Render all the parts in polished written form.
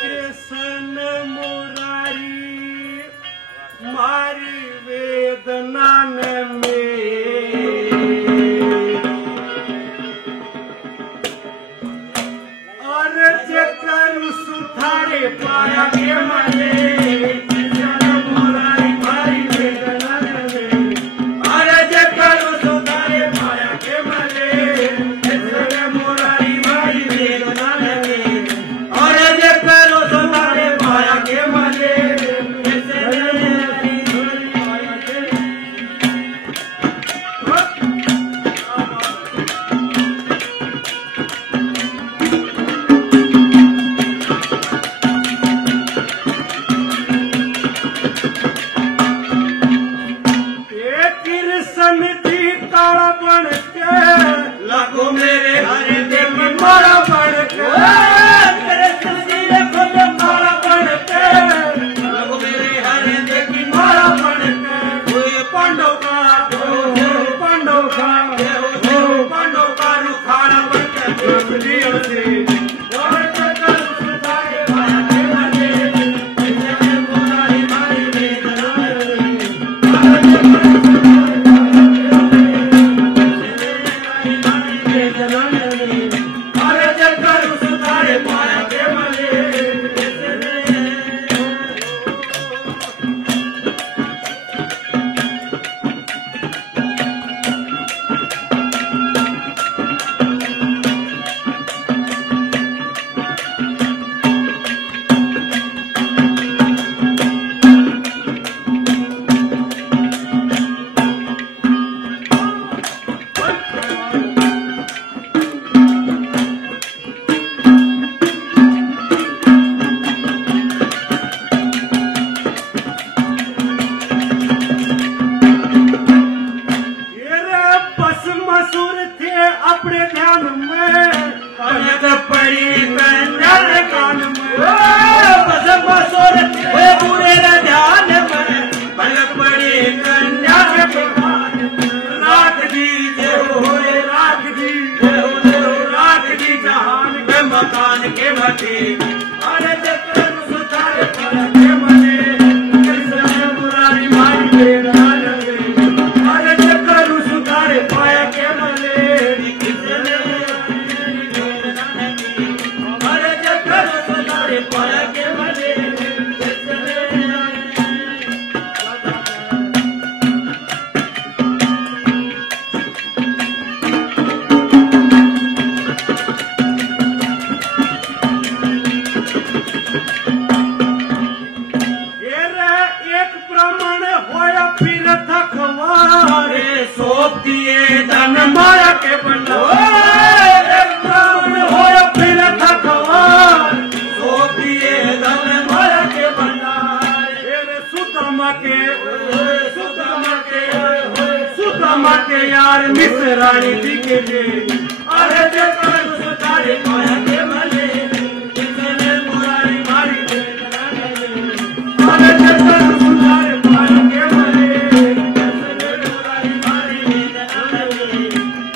कृष्ण मुरारी मारी वेदना में और जकर सुधारे पाया के मने कृष्ण मुरारी मारी वेदना में और जकर सुधारे पाया के मने कृष्ण मुरारी मारी वेदना में और जकर सुधारे पाया के मने लगो मेरे हरे देव मारा बन के मारा बन के लगो मेरे हरे देव मारा बन के पांडव का रुखाड़ा बन के अपने ध्यान में पलक पड़ी कंजर कान में पूरे ध्यान में पलक पड़ी कंजर राख दीजिए राख दी जहान के मकान के मटे अरे जकर सुधारे पलक के मटे कृष्ण मुरारी मारी वेदना लगे अरे जकर सुधारे पाया के मटे पाया के मजे एक ब्राह्मण होया फिर थकवारे सौंप दिए धन माया के भंडार एक ब्राह्मण होया फिर थकवार माया के भंडार सुदामा के यार मिश्राणी जी के अरे जकर सुधारे पाया के मले कृष्ण मुरारी मारी अरे जकर सुधारे पाया के मले कृष्ण मुरारी मारी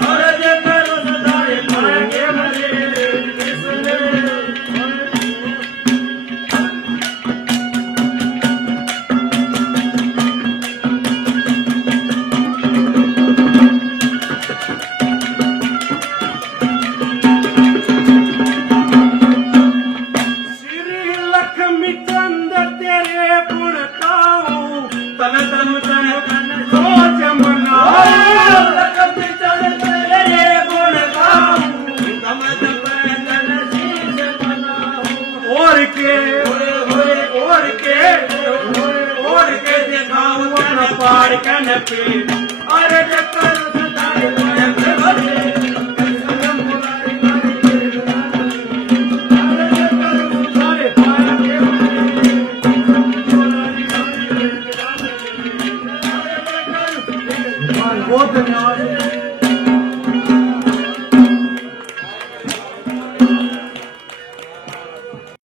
अरे जकर सुधारे पाया के मले और के दिखाऊं अपना पार कन पे अरे जकर